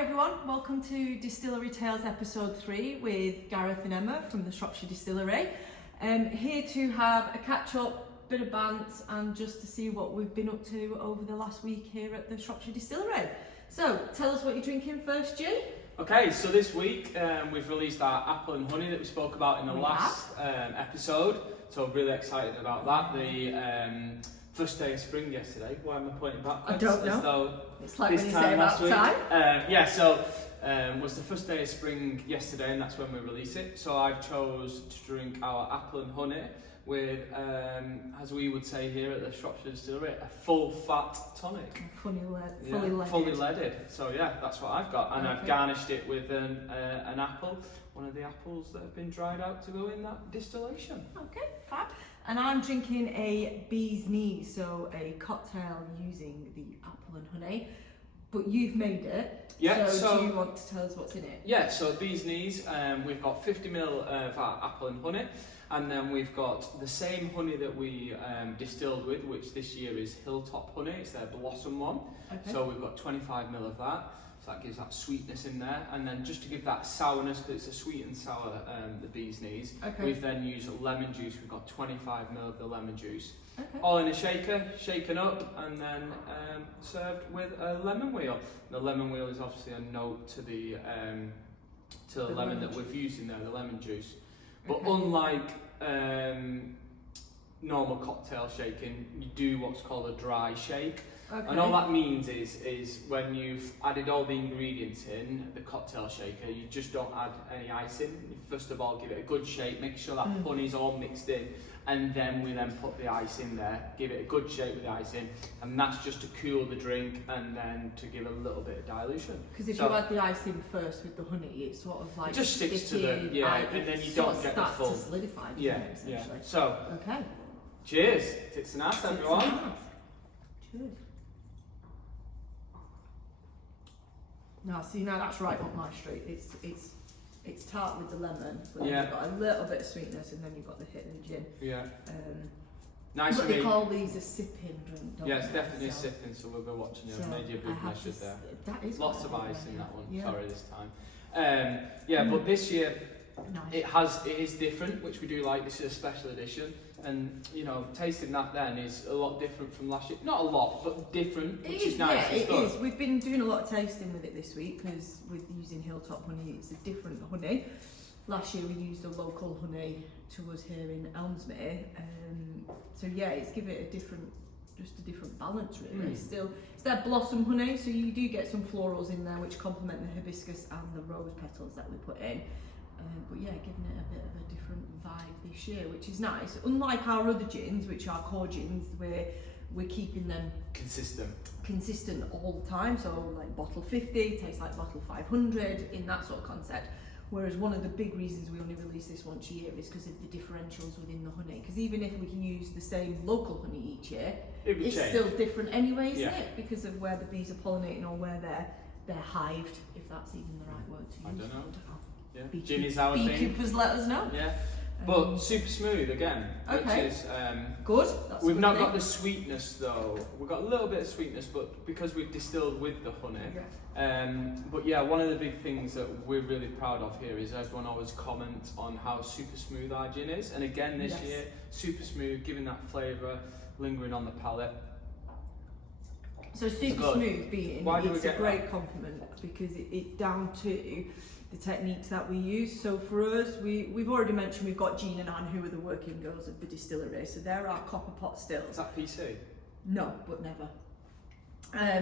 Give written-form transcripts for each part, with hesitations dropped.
everyone, welcome to Distillery Tails episode 3 with Gareth and Emma from the Shropshire Distillery. Here to have a catch up, bit of bant and just to see what we've been up to over the last week here at the Shropshire Distillery. So tell us what you're drinking first, G. Okay, so this week we've released our apple and honey that we spoke about in the last episode, so really excited about that. The first day of spring yesterday. Why am I pointing backwards? I don't know. As though it's like this when you time say about last week. time. Was the first day of spring yesterday, and that's when we release it. So I've chose to drink our apple and honey with, as we would say here at the Shropshire Distillery, a full fat tonic. Fully leaded. So yeah, that's what I've got, and I've garnished it with an apple, one of the apples that have been dried out to go in that distillation. Okay, fab. And I'm drinking a bee's knees, so a cocktail using the apple and honey. But you've made it, so do you want to tell us what's in it? Yeah, so bee's knees, we've got 50ml of our apple and honey, and then we've got the same honey that we distilled with, which this year is Hilltop honey, it's their Blossom one. Okay. So we've got 25ml of that, so that gives that sweetness in there, and then just to give that sourness, because it's a sweet and sour, the bee's knees, we've then used lemon juice. We've got 25ml of the lemon juice. Okay. All in a shaker, shaken up, and then served with a lemon wheel. The lemon wheel is obviously a note to the lemon that we've used in there, the lemon juice. But unlike normal cocktail shaking, you do what's called a dry shake. Okay. And all that means is when you've added all the ingredients in the cocktail shaker, you just don't add any ice in. You first of all give it a good shake, make sure that honey's all mixed in, and then we put the ice in there, give it a good shake with the ice in, and that's just to cool the drink and then to give a little bit of dilution. Because if you add the ice in first with the honey, it's sort of like it just sticks to the and then you don't get the full. To solidify. Yeah. So okay. Cheers, tits and ass, everyone. Cheers. No, see, now that's right up my street. It's tart with the lemon, but you've got a little bit of sweetness, and then you've got the hit of the gin. Yeah. Nice. But they call these a sipping drink, don't they? Yeah, it's definitely a sipping. So we'll be watching it. Made you a big measure there. That is lots of ice in that one. Yeah. Sorry, this time. But this year it is different, which we do like. This is a special edition. And tasting that then is a lot different from last year. Not a lot, but different, which is nice. Yeah, it is. We've been doing a lot of tasting with it this week because with using Hilltop honey, it's a different honey. Last year we used a local honey to us here in Elmsmere. So yeah, it's given it a different balance really. Still, it's their Blossom honey, so you do get some florals in there which complement the hibiscus and the rose petals that we put in. But yeah, giving it a bit of a different vibe this year, which is nice. Unlike our other gins, which are core gins, where we're keeping them consistent all the time. So like bottle 50 tastes like bottle 500 in that sort of concept. Whereas one of the big reasons we only release this once a year is because of the differentials within the honey. Because even if we can use the same local honey each year, it's still different anyway, isn't it? Because of where the bees are pollinating or where they're hived, if that's even the right word to use. I don't know. Yeah. Beekeepers let us know. Yeah. But super smooth again, which is good. That's we've not got the sweetness though. We've got a little bit of sweetness, but because we've distilled with the honey. But yeah, one of the big things that we're really proud of here is everyone always comments on how super smooth our gin is, and again this year, super smooth, giving that flavour, lingering on the palate. So super smooth being, it's a great compliment because it's down to the techniques that we use. So for us, we've already mentioned we've got Jean and Anne, who are the working girls of the distillery. So they're our copper pot stills. Is that PC? No, but never.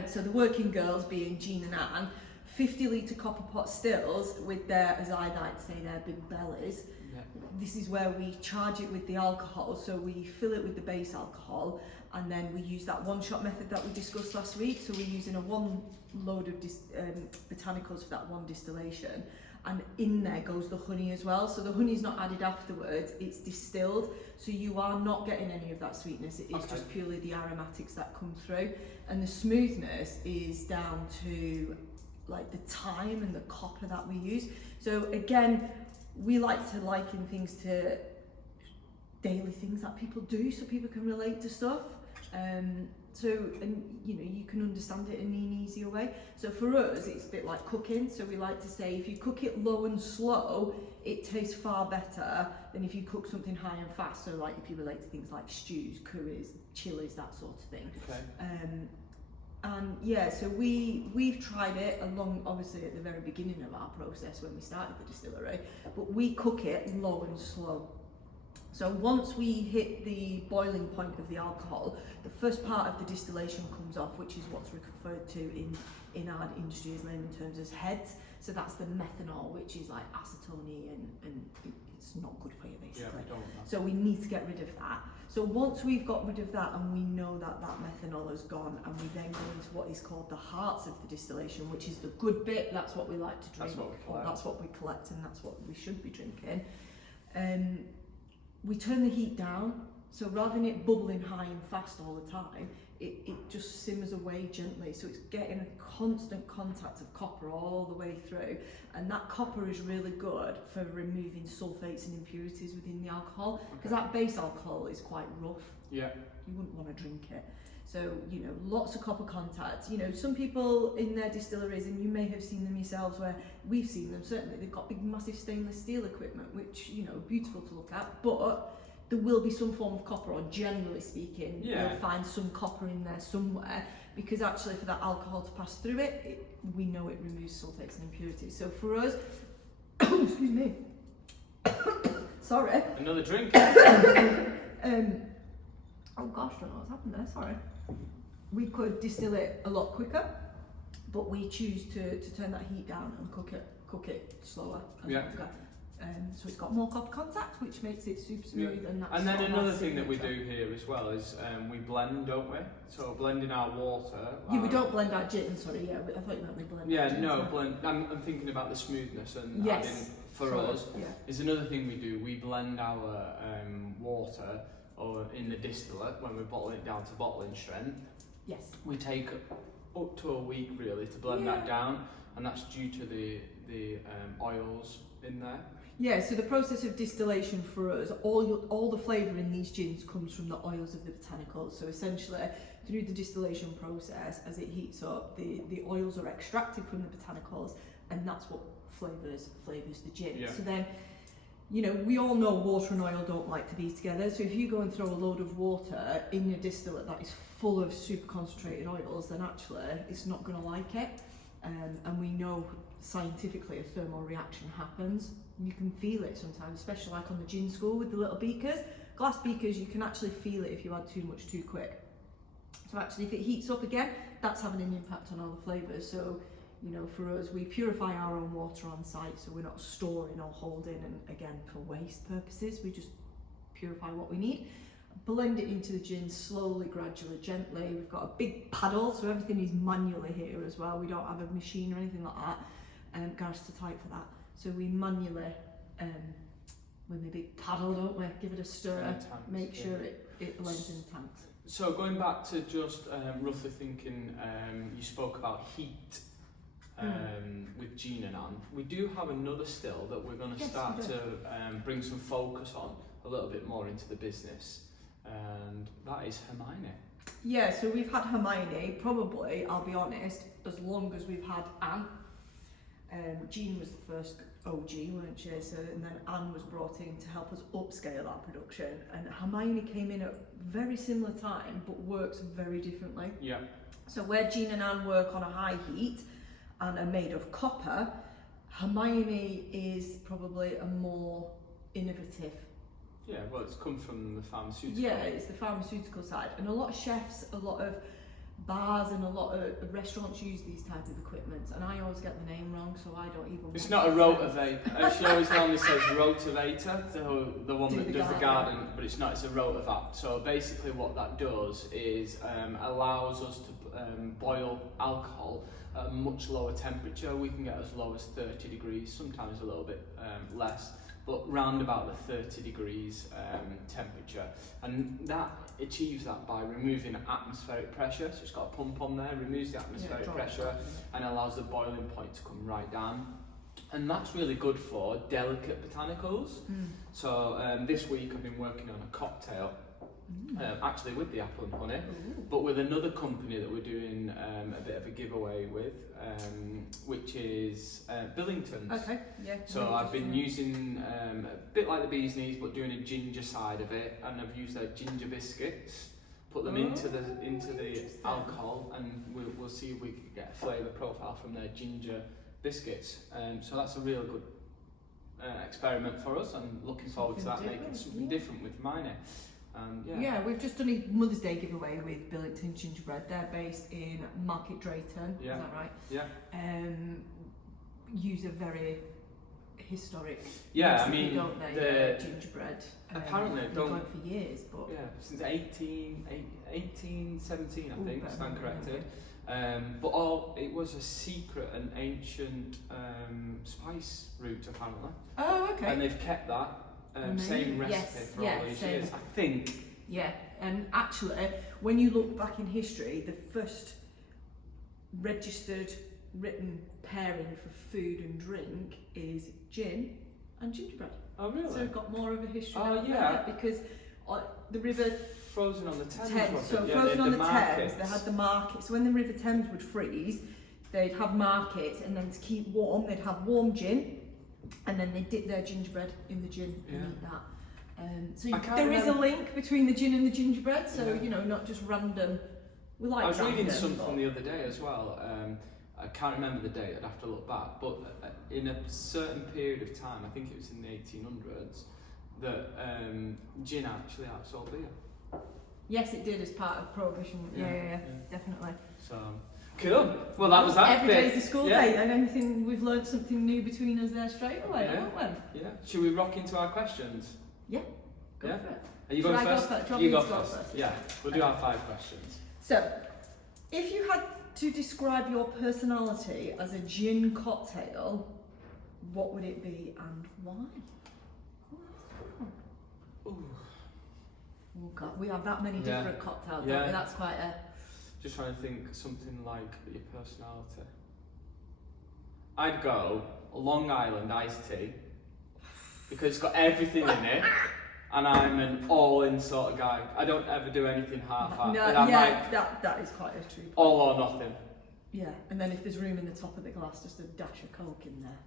So the working girls being Jean and Anne, 50-litre copper pot stills with their, as I like to say, their big bellies. Yeah. This is where we charge it with the alcohol. So we fill it with the base alcohol, and then we use that one-shot method that we discussed last week. So we're using a one load of botanicals for that one distillation, and in there goes the honey as well. So the honey's not added afterwards, it's distilled, so you are not getting any of that sweetness. It is just purely the aromatics that come through, and the smoothness is down to like the thyme and the copper that we use. So again, we like to liken things to daily things that people do so people can relate to stuff. and you can understand it in an easier way. So for us, it's a bit like cooking. So we like to say if you cook it low and slow, it tastes far better than if you cook something high and fast. So like if you relate to things like stews, curries, chilies, that sort of thing. Okay. And yeah, so we've tried it along, obviously at the very beginning of our process when we started the distillery, but we cook it low and slow. So once we hit the boiling point of the alcohol, the first part of the distillation comes off, which is what's referred to in our industry as layman terms as heads. So that's the methanol, which is like acetone and it's not good for you basically. Yeah, we don't want that. So we need to get rid of that. So once we've got rid of that and we know that that methanol has gone, and we then go into what is called the hearts of the distillation, which is the good bit, that's what we like to drink, that's what we collect and that's what we should be drinking. We turn the heat down, so rather than it bubbling high and fast all the time, it just simmers away gently, so it's getting a constant contact of copper all the way through, and that copper is really good for removing sulfates and impurities within the alcohol, because that base alcohol is quite rough. Yeah. You wouldn't want to drink it. So, lots of copper contact. Some people in their distilleries, and you may have seen them yourselves, where we've seen them, certainly, they've got big, massive stainless steel equipment, which, beautiful to look at, but there will be some form of copper, or generally speaking, you'll find some copper in there somewhere, because actually for that alcohol to pass through it, we know it removes sulfates and impurities. So for us, excuse me, sorry. Another drink. Oh gosh, I don't know what's happened there, sorry. We could distill it a lot quicker, but we choose to turn that heat down and cook it slower. So it's got more copper contact, which makes it super smooth. And then another thing that we do here as well is we blend, don't we? So blending our water. Yeah, we don't blend our gin, sorry, I thought you meant we blend. Yeah, no, blend. I'm thinking about the smoothness and adding, for us, is another thing we do. We blend our water or in the distillate when we bottle it down to bottling strength. Yes. We take up to a week really to blend that down, and that's due to the oils in there. Yeah, so the process of distillation for us, all the flavour in these gins comes from the oils of the botanicals. So essentially, through the distillation process, as it heats up, the oils are extracted from the botanicals, and that's what flavours the gin. Yeah. So then, we all know water and oil don't like to be together. So if you go and throw a load of water in your distillate that is full of super concentrated oils, then actually it's not going to like it. And we know scientifically a thermal reaction happens. You can feel it sometimes, especially like on the gin school with the little beakers. Glass beakers, you can actually feel it if you add too much too quick. So actually if it heats up again, that's having an impact on all the flavours. So, for us, we purify our own water on site, so we're not storing or holding, and again, for waste purposes, we just purify what we need. Blend it into the gin slowly, gradually, gently. We've got a big paddle, so everything is manually here as well. We don't have a machine or anything like that. Gar's too tight for that. So we manually, with a big paddle, don't we? Give it a stir, make sure it blends in the tanks. So going back to just roughly thinking, you spoke about heat with Jean and Anne. We do have another still that we're going to start to bring some focus on a little bit more into the business, and that is Hermione. Yeah, so we've had Hermione, probably, I'll be honest, as long as we've had Anne. Jean was the first OG, weren't she? So, and then Anne was brought in to help us upscale our production, and Hermione came in at very similar time, but works very differently. Yeah. So where Jean and Anne work on a high heat and are made of copper, Hermione is probably a more innovative. Yeah, well, it's come from the pharmaceutical. Yeah, it's the pharmaceutical side, and a lot of chefs, a lot of bars and a lot of restaurants use these type of equipment, and I always get the name wrong, so I don't even. It's not a rotavator. She always normally says rotavator, so the one that does the garden, but it's not. It's a rotavat. So basically, what that does is allows us to boil alcohol at a much lower temperature. We can get as low as 30 degrees, sometimes a little bit less, but round about the 30 degrees temperature, and that achieves that by removing atmospheric pressure. So it's got a pump on there, removes the atmospheric pressure and allows the boiling point to come right down. And that's really good for delicate botanicals. So this week I've been working on a cocktail actually with the apple and honey, Ooh. but with another company that we're doing a bit of a giveaway with, which is Billington's. Okay, yeah. So I've been using a bit like the bee's knees, but doing a ginger side of it, and I've used their ginger biscuits, put them into the alcohol, and we'll see if we can get a flavour profile from their ginger biscuits. So that's a real good experiment for us. I'm looking forward to that, making something different with mine. Yeah, we've just done a Mother's Day giveaway with Billington Gingerbread. They're based in Market Drayton, is that right? Yeah. Use a very historic I mean, don't they? The gingerbread. Apparently, they've been going for years, but since 1817, I think, stand corrected. Yeah. But it was a secret and ancient spice route, apparently. Oh, okay. And they've kept that same recipe for all these years, I think. Yeah, and actually, when you look back in history, the first registered written pairing for food and drink is gin and gingerbread. Oh, really? So we've got more of a history Oh, now yeah. Because the river Frozen on the Thames, frozen on the Thames, they had the market. So when the River Thames would freeze, they'd have markets, and then to keep warm, they'd have warm gin, and then they dip their gingerbread in the gin and eat that. So there is a link between the gin and the gingerbread. So not just random. We like. I was reading something the other day as well. I can't remember the date. I'd have to look back. But in a certain period of time, I think it was in the 1800s, that gin actually outsold beer. Yes, it did as part of Prohibition. Yeah, definitely. So, cool. Well, that was that. Every day's a school day, and anything we've learned something new between us there straight away, haven't we? Yeah. Should we rock into our questions? Yeah. Go for it. Are you going first? You go first. Yeah. We'll do our 5 questions. So, if you had to describe your personality as a gin cocktail, what would it be and why? Oh God, we have that many different cocktails, don't we? That's quite a... Just trying to think something like your personality. I'd go Long Island iced tea, because it's got everything in it, and I'm an all-in sort of guy. I don't ever do anything half-assed. That is quite a true point. All or nothing. Yeah, and then if there's room in the top of the glass, just a dash of Coke in there.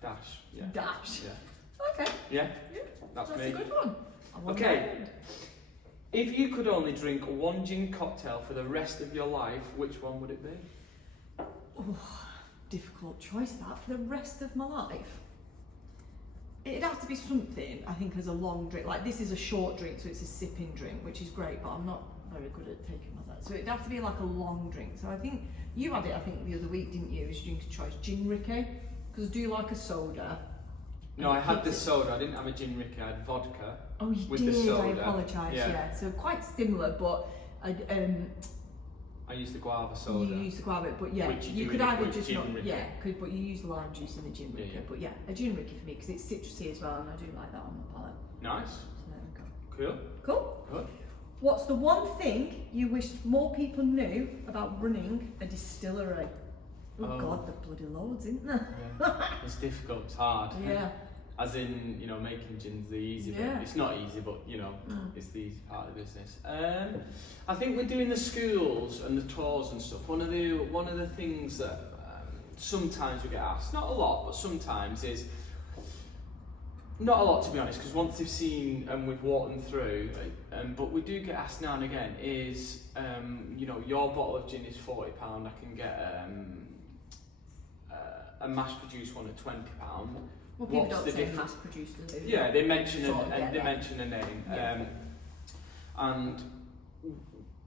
Dash, yeah. Dash. Yeah. Okay. Yeah, that's me. A good one. Okay. If you could only drink one gin cocktail for the rest of your life, which one would it be? Oh, difficult choice that for the rest of my life. It'd have to be something, I think, as a long drink. Like, this is a short drink, so it's a sipping drink, which is great, but I'm not very good at taking my that. So it'd have to be like a long drink. So I think you had it, the other week, didn't you, as your drink of choice, gin Ricky? Because I do like a soda. No, I had the soda. I didn't have a gin Ricky. I had vodka. Oh, you with did. The soda. I apologise. Yeah. So quite similar, but I used the guava soda. You used the guava, but you could either just not. But you use lime juice in the gin Ricky. But a gin Ricky for me because it's citrusy as well, and I do like that on my palate. Nice. So there we go. Cool. Good. What's the one thing you wish more people knew about running a distillery? Oh God, the bloody loads, isn't there? Yeah. It's difficult, it's hard. Yeah. As in, making gin's the easy bit. It's not easy, but it's the easy part of the business. I think we're doing the schools and the tours and stuff. One of the things that sometimes we get asked, not a lot, but sometimes is, not a lot to be honest, because once they've seen and we've walked them through, but we do get asked now and again, is, your bottle of gin is £40, I can get a mass-produced one at £20. Well, people don't say mass-produced, do they? Yeah, they mention a name. And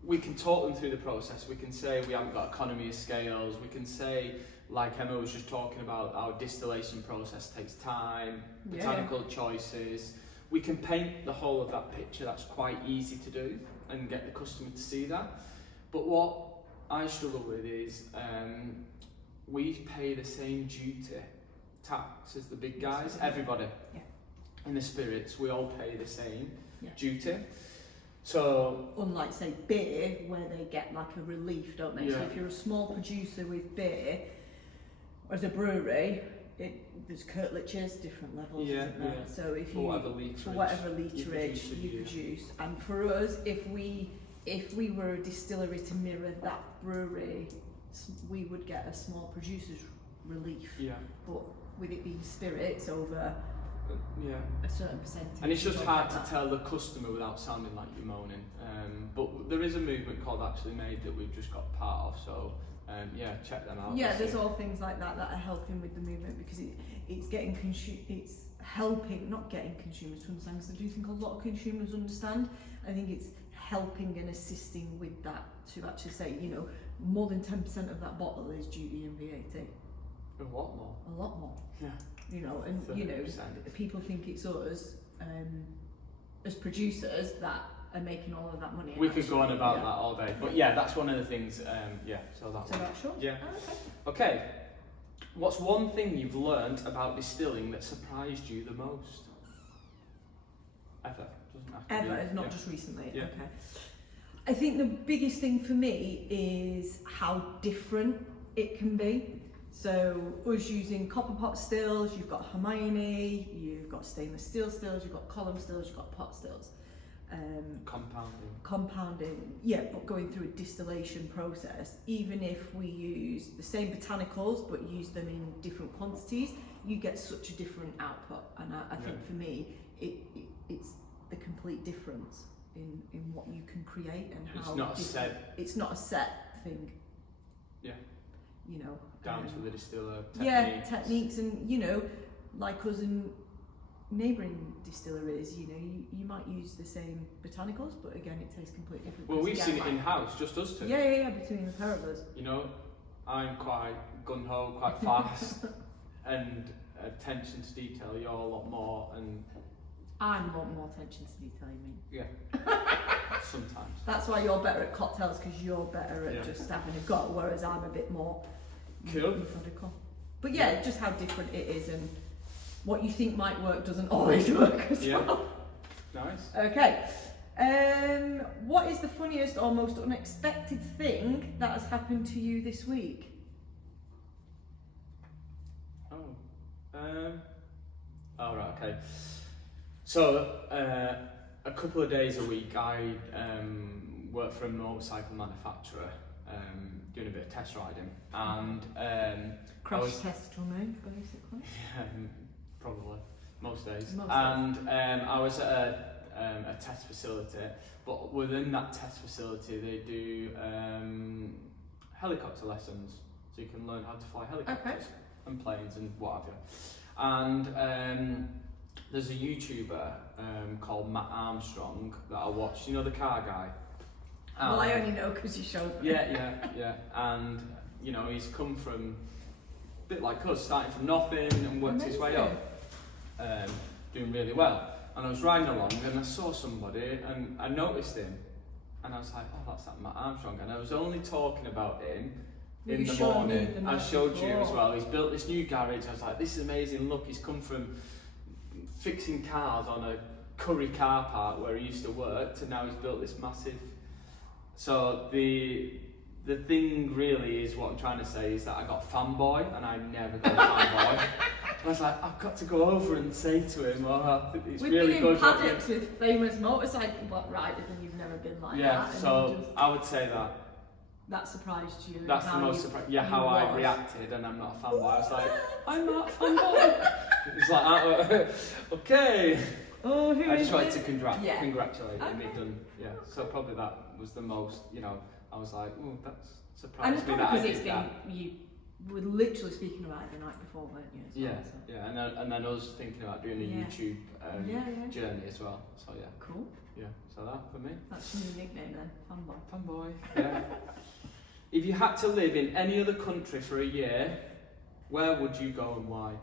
we can talk them through the process. We can say we haven't got economy of scales. We can say, like Emma was just talking about, our distillation process takes time, botanical choices. We can paint the whole of that picture. That's quite easy to do and get the customer to see that. But what I struggle with is we pay the same duty tax as the big guys. Everybody in the spirits, we all pay the same duty. So unlike say beer, where they get like a relief, don't they? So if you're a small producer with beer, as a brewery, there's curtlages, different levels, Yeah, isn't there? yeah. So if For you whatever literage for whatever you literage you produce, produce, and for us, if we were a distillery to mirror that brewery, we would get a small producer's relief. Yeah. But with it being spirits over Yeah. a certain percentage, And it's just you hard don't to get tell the customer without sounding like you're moaning. But there is a movement called Actually Made that we've just got part of, so yeah, check them out. Yeah, We'll there's see. all things like that that are helping with the movement, because it's getting it's helping, not getting consumers to understand, because I do think a lot of consumers understand. I think it's helping and assisting with that, to actually say, you know, more than 10% of that bottle is duty and VAT. A lot more. A lot more. Yeah. You know, and you know, 30%. people think it's us as producers that are making all of that money. We could go on about yeah. that all day, but yeah, that's one of the things. Yeah, so that. So one. that's short. Yeah. Oh, okay. Okay. What's one thing you've learnt about distilling that surprised you the most? Ever. Doesn't have to Ever, be. not Yeah. just recently. Yeah. Okay. I think the biggest thing for me is how different it can be. So us using copper pot stills, you've got Hermione, you've got stainless steel stills, you've got column stills, you've got pot stills. Compounding, yeah, but going through a distillation process, even if we use the same botanicals but use them in different quantities, you get such a different output. And I think for me, it's the complete difference in what you can create and how It's not a set. It's not a set thing. Yeah. You know. Down to the distiller techniques. Yeah, techniques, and you know, like us in neighbouring distilleries, you know, you might use the same botanicals, but again, it tastes completely different. Well, we've Again, seen it in house, just us two. Yeah, between the pair of us. You know, I'm quite gun ho, quite fast, and attention to detail. You're a lot more, and I'm more attention to detail, you mean? yeah, sometimes. That's why you're better at cocktails, because you're better at Yeah. just having a go, whereas I'm a bit more Cool. methodical. But yeah, just how different it is, and what you think might work doesn't always work as Yeah. well. Nice. Okay. What is the funniest or most unexpected thing that has happened to you this week? Oh, right, okay. So, a couple of days a week, I work for a motorcycle manufacturer, doing a bit of test riding, and Crash test dummy, basically. probably most days. Most And I was at a test facility, but within that test facility, they do helicopter lessons, so you can learn how to fly helicopters and planes and what have you. And there's a YouTuber called Matt Armstrong that I watch. You know, the car guy. Well, I only know because you showed me. Yeah. And you know, he's come from a bit like us, starting from nothing and worked his way up, doing really well. And I was riding along and I saw somebody and I noticed him, and I was like, oh, that's that Matt Armstrong. And I was only talking about him in the morning. I showed you as well. He's built this new garage. I was like, this is amazing. Look, he's come from fixing cars on a Curry car park where he used to work to now he's built this massive. So the thing really is, what I'm trying to say is that I got fanboy, and I never got fanboy. I was like, I've got to go over and say to him, oh, it's We've really been good. in paddocks with famous motorcycle riders, and you've never been like Yeah, that. so I would say that surprised you. that's the how most you- surprising. Yeah, you how I was. reacted, and I'm not a fanboy. I was like, I'm not a fanboy. It's like, okay. Oh, who I is just wanted it? to Yeah. congratulate him. Okay. He'd done, yeah. So probably that was the most, you know, I was like, oh, that's And surprised it's me probably that I because it's did been, that. you were literally speaking about it the night before, weren't you? as well, Yeah, so. yeah, and then us thinking about doing a Yeah. YouTube Yeah. journey as well. So yeah, Cool. yeah. So that for me, That's your new nickname then, fanboy. fanboy. Yeah. If you had to live in any other country for a year, where would you go and why?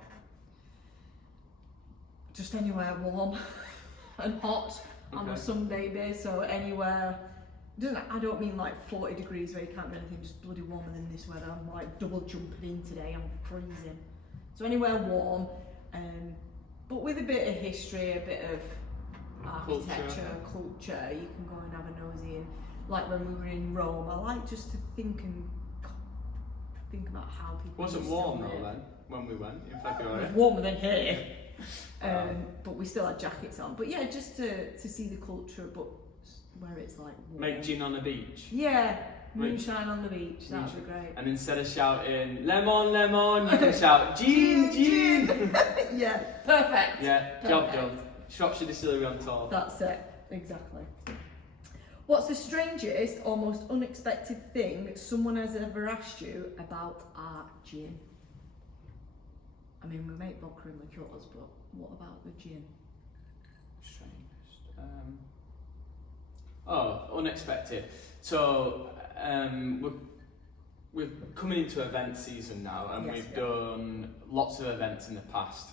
Just anywhere warm and hot. I'm a Okay. sun baby, so anywhere. I don't mean like 40 degrees where you can't do anything, just bloody warmer than this weather. I'm like double jumping in today, I'm freezing. So anywhere warm, but with a bit of history, a bit of architecture, culture, you can go and have a nosy in. Like when we were in Rome, I like just to think and think about how people. It wasn't warm though then when we went in February. It was warmer than here. But we still had jackets on. But yeah, just to see the culture, but where it's like warm. Make gin on the beach. Yeah, moonshine on the beach. That would be great. And instead of shouting lemon, lemon, you can shout gin, gin. Yeah, perfect. Yeah, Perfect. job done. Shropshire Distillery on tour. That's it, exactly. What's the strangest or most unexpected thing someone has ever asked you about our gin? I mean, we make vodka and liqueurs, but what about the gin? Strangest. Unexpected. So we're coming into event season now, and we've done lots of events in the past.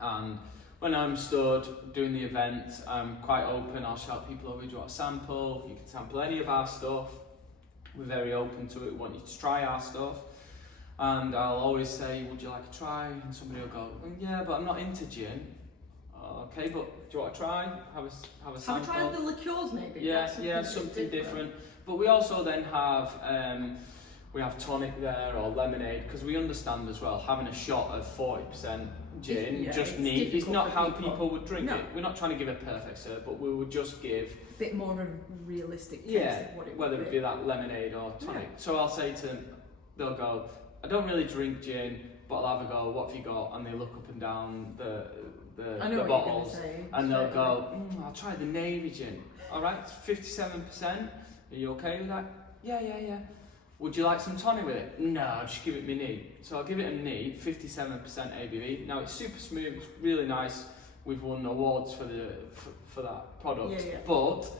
And when I'm stood doing the event, I'm quite open. I'll shout people over, do you want a sample? You can sample any of our stuff. We're very open to it. We want you to try our stuff. And I'll always say, would you like a try? And somebody will go, well, yeah, but I'm not into gin. Okay, but do you want to try? Have a sample. Have a try of the liqueurs maybe? Yeah, something different. But we also then have we have tonic there or lemonade, because we understand as well having a shot of 40% gin just neat. It's not how people would drink it. We're not trying to give a perfect serve, but we would just give a bit more of a realistic taste of what it would whether it be that lemonade or tonic. So I'll say to them, they'll go, I don't really drink gin, but I'll have a go, what have you got? And they look up and down the bottles, and they'll go, I'll try the navy gin. All right, it's 57%. Are you okay with that? Yeah. Would you like some tonic with it? No, just give it me neat. So I'll give it a neat, 57% ABV. Now it's super smooth, it's really nice. We've won awards for that product. But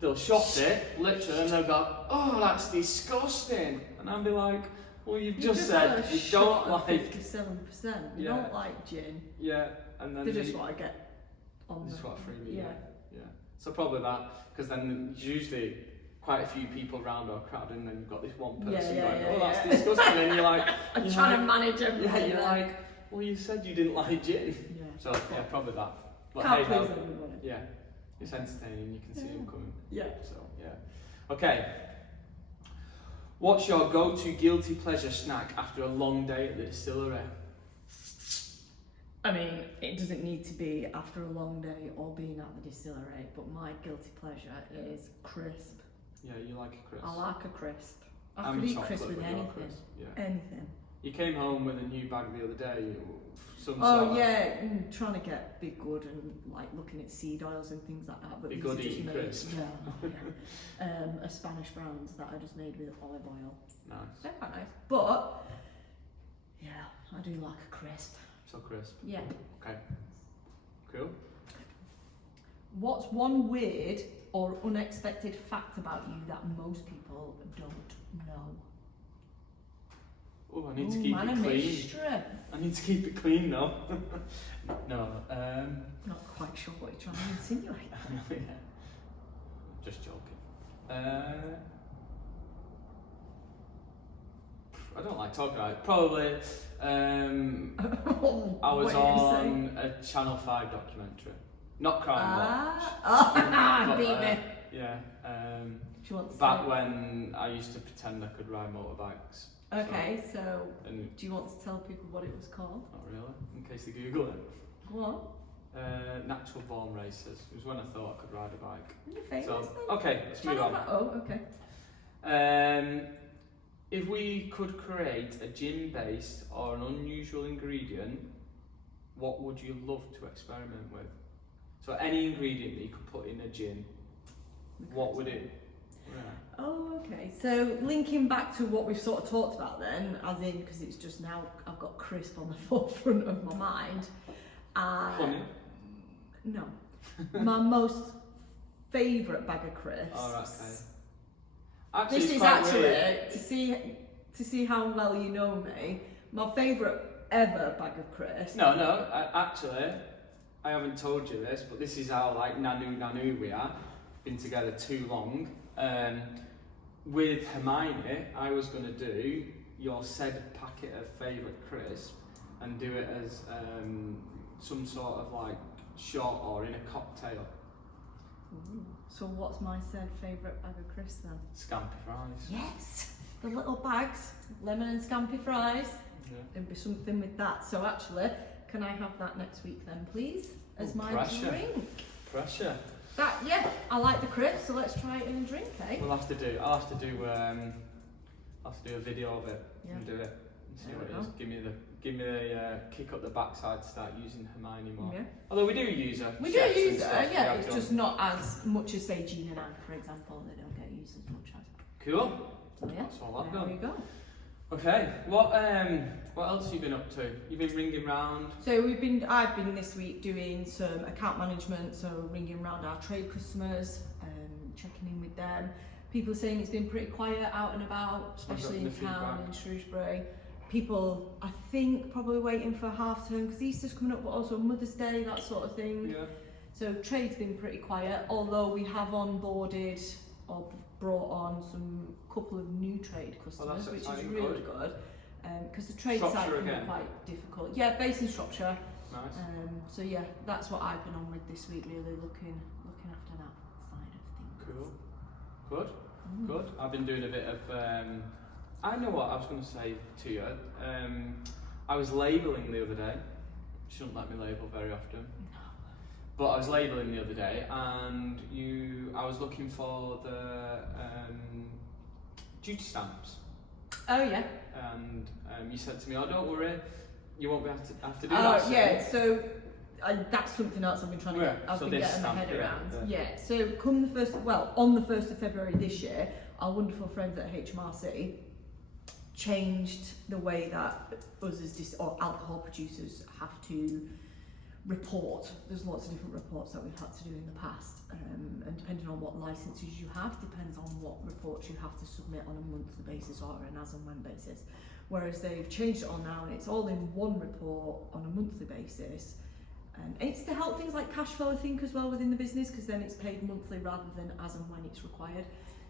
they'll shot it, literally, and they'll go, oh, that's disgusting. And I'll be like, well, you've just said you don't like 57%. You don't like gin. Yeah, and then they just want to get on. Just want freebie. Yeah. So probably that, because then usually quite a few people around our crowd, and then you've got this one person going, oh, that's disgusting, and you're like, I'm trying to manage everything. Yeah, you're like, well, you said you didn't like gin. Yeah. So yeah, probably that. But can't please everybody. Yeah, it's entertaining. You can see them coming. Yeah. So yeah. Okay. What's your go-to guilty pleasure snack after a long day at the distillery? I mean, it doesn't need to be after a long day or being at the distillery, but my guilty pleasure is crisp. Yeah, you like a crisp. I like a crisp. I could eat crisp with anything. Anything. You came home with a new bag the other day. Trying to get Big Good and like looking at seed oils and things like that. But Big Good eating crisp. Yeah. A Spanish brand that I just made with olive oil. Nice. They're quite nice. But yeah, I do like a crisp. So crisp. Yeah. Okay. Cool. What's one weird or unexpected fact about you that most people don't know? Oh, I need to keep it clean. I need to keep it clean though. No. Not quite sure what you're trying to insinuate. Yeah. Just joking. I don't like talking about it. Probably. I was on a Channel 5 documentary. Not Crime Watch. Beat me. Yeah. Back when I used to pretend I could ride motorbikes. Okay, so do you want to tell people what it was called? Not really, in case they Google it. Go on. Natural Born Races. It was when I thought I could ride a bike. You're famous then. Okay, let's move on. Oh, okay. If we could create a gin-based or an unusual ingredient, what would you love to experiment with? So any ingredient that you could put in a gin, what would it? Yeah. Oh, okay. So linking back to what we've sort of talked about then, as in, because it's just now I've got crisp on the forefront of my mind. Honey? No. My most favourite bag of crisps. Oh, right, okay. Actually, this is actually, to see how well you know me, my favourite ever bag of crisps. No, I haven't told you this, but this is how like nanu we are. Been together too long. With Hermione, I was going to do your said packet of favourite crisp and do it as some sort of like shot or in a cocktail. Ooh. So what's my said favourite bag of crisps then? Scampi fries. Yes! the little bags, lemon and scampi fries. Yeah. There'd be something with that. So actually, can I have that next week then, please, as my drink? Pressure. That, yeah, I like the crisp, so let's try it in a drink, eh? I'll have to do a video of it and do it and see what it is. Give me the kick up the backside to start using Hermione more. Yeah. Although we do use her. We do use her, yeah. It's just not as much as say Jean and Anne, for example. They don't get used as much as. Cool. So yeah, that's all I've done. There you go. Okay. What else have you been up to? You've been ringing round. So I've been this week doing some account management, so ringing round our trade customers, checking in with them. People saying it's been pretty quiet out and about, especially in town in Shrewsbury. People, I think, probably waiting for half term because Easter's coming up, but also Mother's Day, that sort of thing. Yeah. So trade's been pretty quiet, although we have onboarded or brought on some couple of new trade customers, which is really good. Because the trade side can be quite difficult. Yeah, based in Shropshire. Nice. So yeah, that's what I've been on with this week, really looking after that side of things. Cool. Good. Good. I've been doing a bit of. I know what I was going to say to you. I was labelling the other day. Shouldn't let me label very often. But I was labelling the other day, and I was looking for the duty stamps. Oh yeah. And you said to me, "Oh, don't worry, you won't have to do that." Yeah. So that's something else I've been trying to get. I've been getting my head around. Yeah. So on the 1st of February this year, our wonderful friends at HMRC changed the way that us as alcohol producers have to report. There's lots of different reports that we've had to do in the past, and depending on what licenses you have, depends on what reports you have to submit on a monthly basis or an as and when basis. Whereas they've changed it all now, and it's all in one report on a monthly basis. And it's to help things like cash flow, I think, as well within the business, because then it's paid monthly rather than as and when it's required.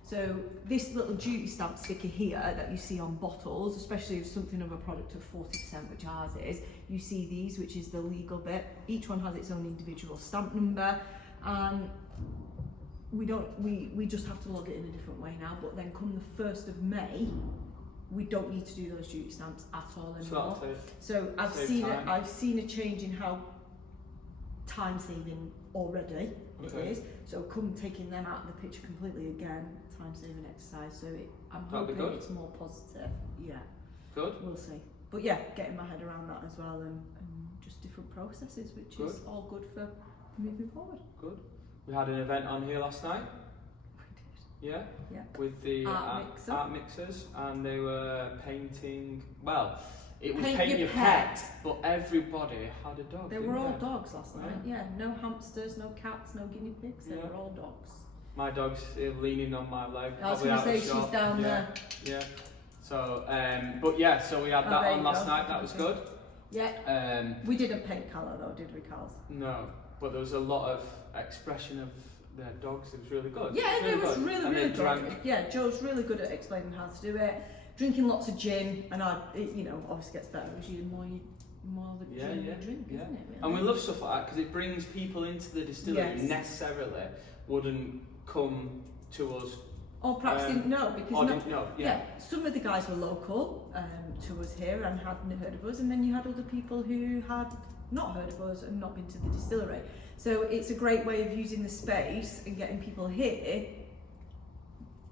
So this little duty stamp sticker here that you see on bottles, especially if something of a product of 40%, which ours is, you see these, which is the legal bit. Each one has its own individual stamp number, and we just have to log it in a different way now. But then come the 1st of May, we don't need to do those duty stamps at all anymore. So I've seen a change in how time saving already it is. So come taking them out of the picture completely again, time saving exercise. So I'm hoping it's more positive. Yeah. Good. We'll see. But yeah, getting my head around that as well, and just different processes, which is all good for moving forward. Good. We had an event on here last night. We did. Yeah. Yeah. With the art mixers, and they were painting. Well, it was paint your pet, but everybody had a dog. They were all dogs last night. Yeah, no hamsters, no cats, no guinea pigs. They were all dogs. My dog's leaning on my leg. I was going to say she's down there. Yeah. So, but yeah, so we had that on last night. That was good. Yeah. We didn't paint colour though, did we, Carl? No, but there was a lot of expression of their dogs. It was really good. Yeah, it was really good. Yeah, Joe's really good at explaining how to do it. Drinking lots of gin, and obviously gets better as the more the gin you drink, isn't it? Really? And we love stuff like that because it brings people into the distillery who necessarily wouldn't come to us. Or perhaps didn't know, because some of the guys were local to us here and hadn't heard of us, and then you had other people who had not heard of us and not been to the distillery. So it's a great way of using the space and getting people here,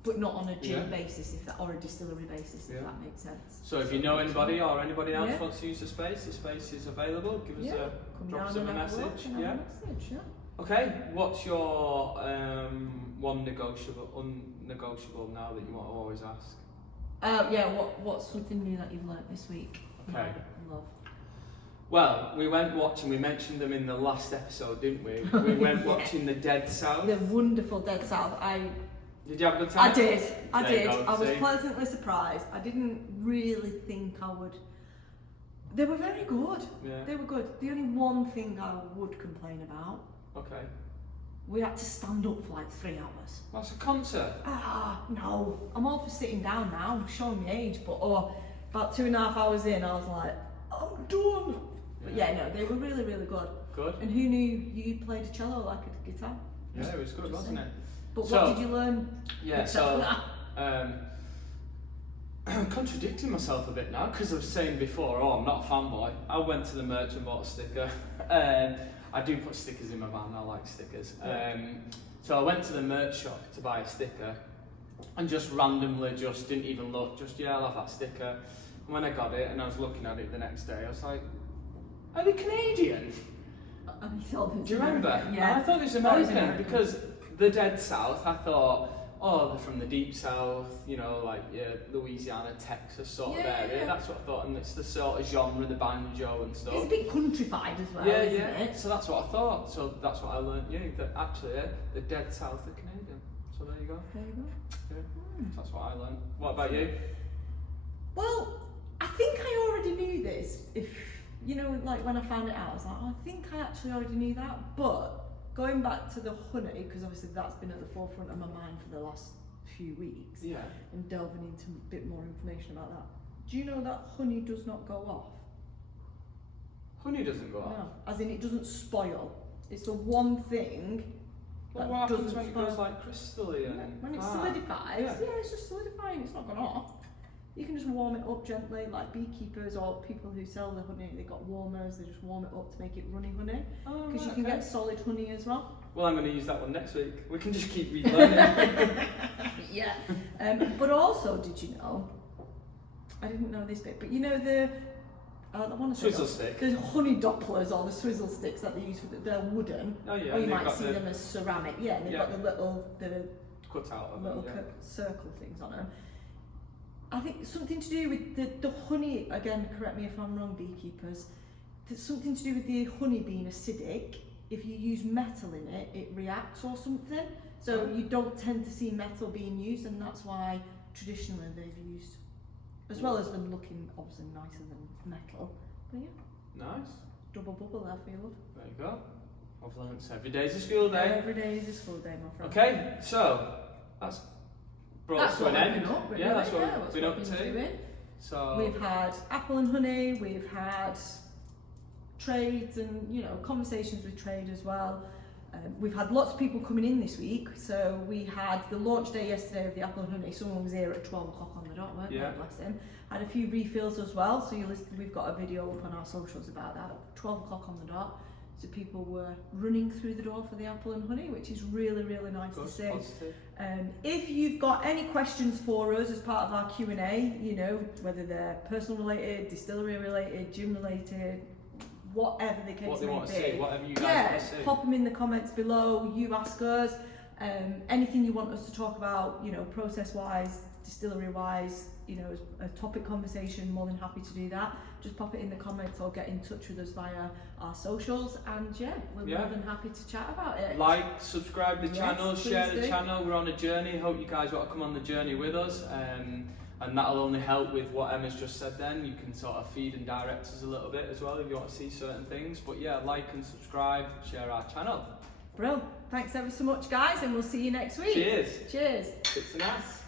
but not on a gin basis, or a distillery basis, if that makes sense. So if you know anybody or anybody else wants to use the space is available. Give us drop us a message. Okay, what's your one unnegotiable now that you want to always ask? What's something new that you've learnt this week? Okay. Love. Well, we went watching, we mentioned them in the last episode, didn't we? We went watching the Dead South. The wonderful Dead South. Did you have a good time? I did. I was pleasantly surprised. I didn't really think I would. They were very good. Yeah. They were good. The only one thing I would complain about. Okay. We had to stand up for like 3 hours. That's a concert. No. I'm all for sitting down now. I'm showing my age, but about 2.5 hours in, I was like, I'm done. But no, they were really, really good. Good. And who knew you played a cello like a guitar? Yeah, it was good, wasn't it? But what did you learn? Yeah, contradicting myself a bit now because I was saying before, I'm not a fanboy. I went to the merch and bought a sticker. I do put stickers in my van, I like stickers. So I went to the merch shop to buy a sticker and just randomly just didn't even look, just I'll have that sticker. And when I got it and I was looking at it the next day, I was like, are they Canadian? Do you remember? Yeah. I thought it was American because the dead south, I thought, they're from the deep south, like Louisiana, Texas sort of area. That's what I thought, and it's the sort of genre, the banjo and stuff. It's a bit countrified as well, isn't it? So that's what I thought. So that's what I learned. That actually, the dead south are Canadian. So there you go. There you go. Yeah, that's what I learned. What about you? Well, I think I already knew this. If like when I found it out, I was like, I think I actually already knew that. But going back to the honey, because obviously that's been at the forefront of my mind for the last few weeks, and delving into a bit more information about that. Do you know that honey does not go off? Honey doesn't go off? No, as in it doesn't spoil. It's the one thing Well, that what happens doesn't when it spoil. goes like crystally and When it solidifies, it's just solidifying, it's not gone off. You can just warm it up gently, like beekeepers or people who sell the honey, they've got warmers, they just warm it up to make it runny honey. Because you can get solid honey as well. Well, I'm going to use that one next week. We can just keep relearning. Yeah. But also, did you know, I didn't know this bit, but I want to say Swizzle stick. the honey dopplers or the swizzle sticks that they use, they're wooden. Oh yeah. Or you might see them as ceramic. Yeah, and they've got the cut out of little them, circle things on them. I think something to do with the honey, again, correct me if I'm wrong, beekeepers, there's something to do with the honey being acidic. If you use metal in it, it reacts or something. So you don't tend to see metal being used, and that's why traditionally they've used, as well as them looking obviously nicer than metal. But yeah. Nice. Double bubble there for you, love. There you go. I've learned every day's a school day. Every day is a school day, my friend. Okay, so that's brought us to an end. That's what we've been up to. Doing. So we've had Apple and Honey, we've had trades and conversations with trade as well. We've had lots of people coming in this week. So we had the launch day yesterday of the Apple and Honey. Someone was here at 12 o'clock on the dot, weren't they? Bless him. Had a few refills as well. So we've got a video up on our socials about that. 12 o'clock on the dot. So people were running through the door for the Apple and Honey, which is really, really nice to see. If you've got any questions for us as part of our Q&A, whether they're personal related, distillery related, gym related, whatever the case what they may want to be. see, whatever you guys want to see. Pop them in the comments below. You ask us anything you want us to talk about, process-wise, distillery-wise, a topic conversation. More than happy to do that. Just pop it in the comments or get in touch with us via our socials, and we're more than happy to chat about it. Like, subscribe to the channel, share the do. channel. We're on a journey. Hope you guys want to come on the journey with us. And that'll only help with what Emma's just said then. You can sort of feed and direct us a little bit as well if you want to see certain things. But like and subscribe, share our channel. Brilliant. Thanks ever so much, guys, and we'll see you next week. Cheers. Cheers. It's nice.